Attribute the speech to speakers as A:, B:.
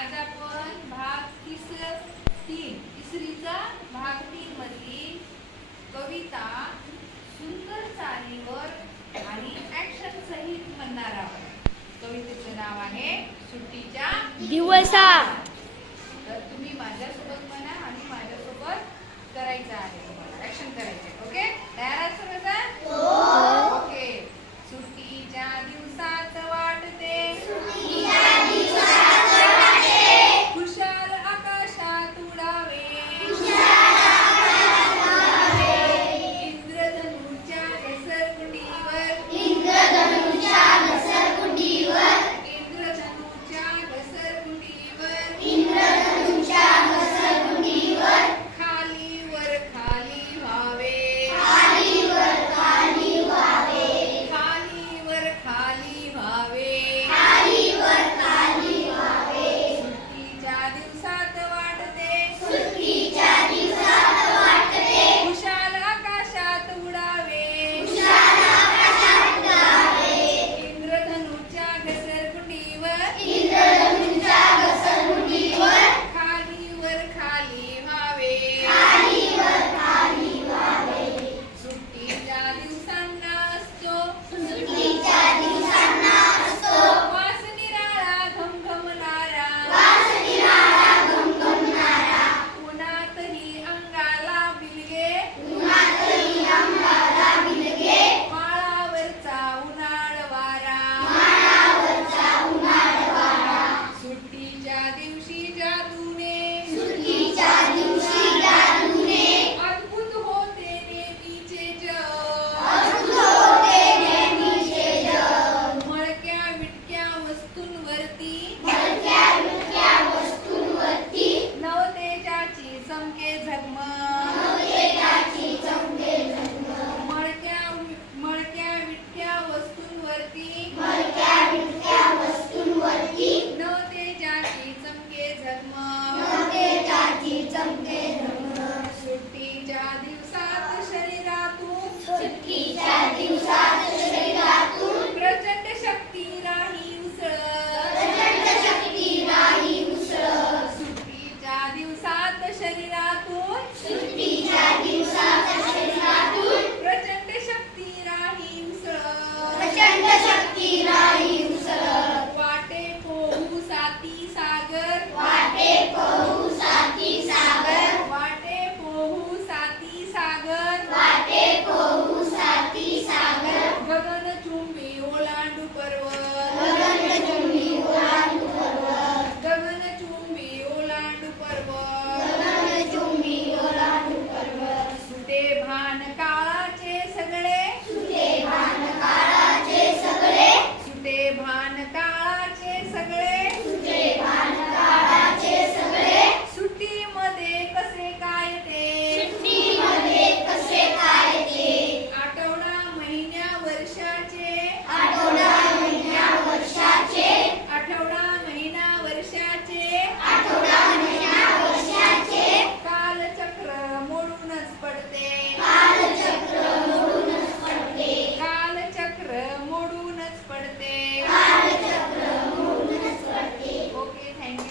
A: आज आपण भाग तिसर तीन तिसरीचा भाग तीन मधली कविता सुंदर चालीवर आणि ऍक्शन सहित म्हणणार आहोत. कवितेचं नाव आहे सुट्टीच्या दिवसा. तर तुम्ही माझ्यासोबत म्हणा आणि माझ्यासोबत करायचं आहे. तुम्हाला ऍक्शन करायचं ओके तयार ज्या दिवशी जादू